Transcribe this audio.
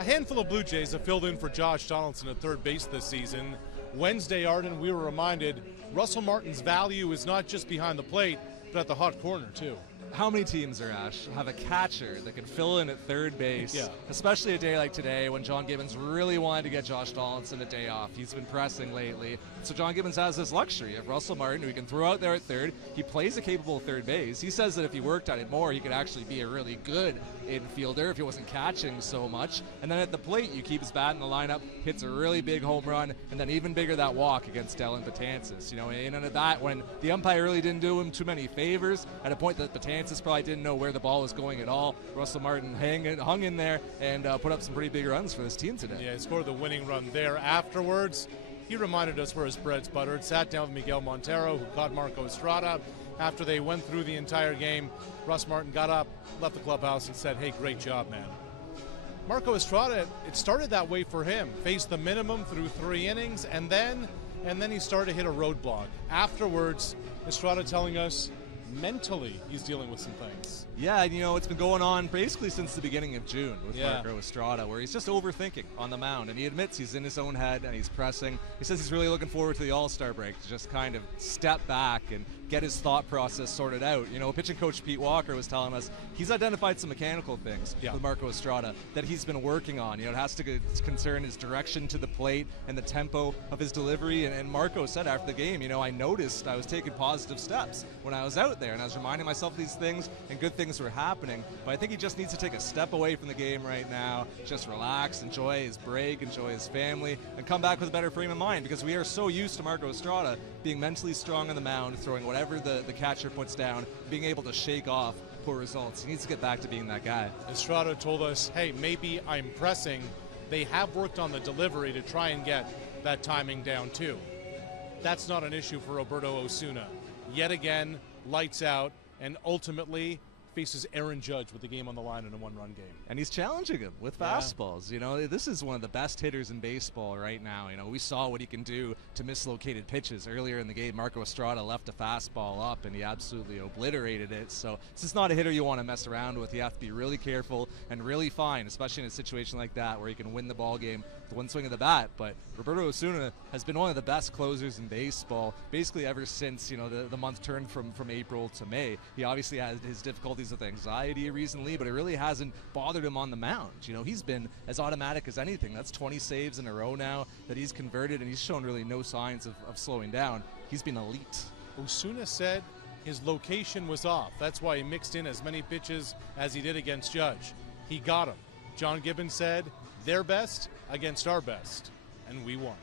A handful of Blue Jays have filled in for Josh Donaldson at third base this season. Wednesday, Arden, we were reminded Russell Martin's value is not just behind the plate, but at the hot corner, too. How many teams, Arash, have a catcher that can fill in at third base, Yeah. especially a day like today when John Gibbons really wanted to get Josh Donaldson a day off. He's been pressing lately. So John Gibbons has this luxury of Russell Martin, who he can throw out there at third. He plays a capable third base. He says that if he worked at it more, he could actually be a really good infielder if he wasn't catching so much. And then at the plate, you keep his bat in the lineup, hits a really big home run, and then even bigger that walk against Dylan Betances. You know, in and of that, when the umpire really didn't do him too many favors, at a point that Betances probably didn't know where the ball was going at all, Russell Martin hung in there and put up some pretty big runs for this team today. Yeah, he scored the winning run there. Afterwards, he reminded us where his bread's buttered, sat down with Miguel Montero, who caught Marco Estrada. After they went through the entire game, Russ Martin got up, left the clubhouse, and said, "Hey, great job, man." Marco Estrada, it started that way for him. Faced the minimum through 3 innings, and then he started to hit a roadblock. Afterwards, Estrada telling us mentally he's dealing with some things. Yeah, you know, it's been going on basically since the beginning of June with Marco Estrada, where he's just overthinking on the mound, and he admits he's in his own head and he's pressing. He says he's really looking forward to the All-Star break to just kind of step back and get his thought process sorted out. You know, pitching coach Pete Walker was telling us he's identified some mechanical things with Marco Estrada that he's been working on. You know, it has to concern his direction to the plate and the tempo of his delivery. And Marco said after the game, you know, I noticed I was taking positive steps when I was out there, and I was reminding myself of these things, and good things were happening. But I think he just needs to take a step away from the game right now, just relax, enjoy his break, enjoy his family, and come back with a better frame of mind, because we are so used to Marco Estrada being mentally strong on the mound, throwing whatever the catcher puts down, being able to shake off poor results. He needs to get back to being that guy. Estrada told us, hey, maybe I'm pressing. They have worked on the delivery to try and get that timing down too. That's not an issue for Roberto Osuna. Yet again, lights out, and ultimately faces Aaron Judge with the game on the line in a one-run game. And he's challenging him with fastballs. You know, this is one of the best hitters in baseball right now. You know, we saw what he can do to mislocated pitches earlier in the game. Marco Estrada left a fastball up, and he absolutely obliterated it. So this is not a hitter you want to mess around with. You have to be really careful and really fine, especially in a situation like that where you can win the ball game with one swing of the bat. But Roberto Osuna has been one of the best closers in baseball, basically ever since, you know, the month turned from April to May. He obviously had his difficulties with anxiety recently, but it really hasn't bothered him on the mound. You know, he's been as automatic as anything. That's 20 saves in a row now that he's converted, and he's shown really no signs of slowing down. He's been elite. Osuna said his location was off. That's why he mixed in as many pitches as he did against Judge. He got him. John Gibbons said, their best against our best, and we won.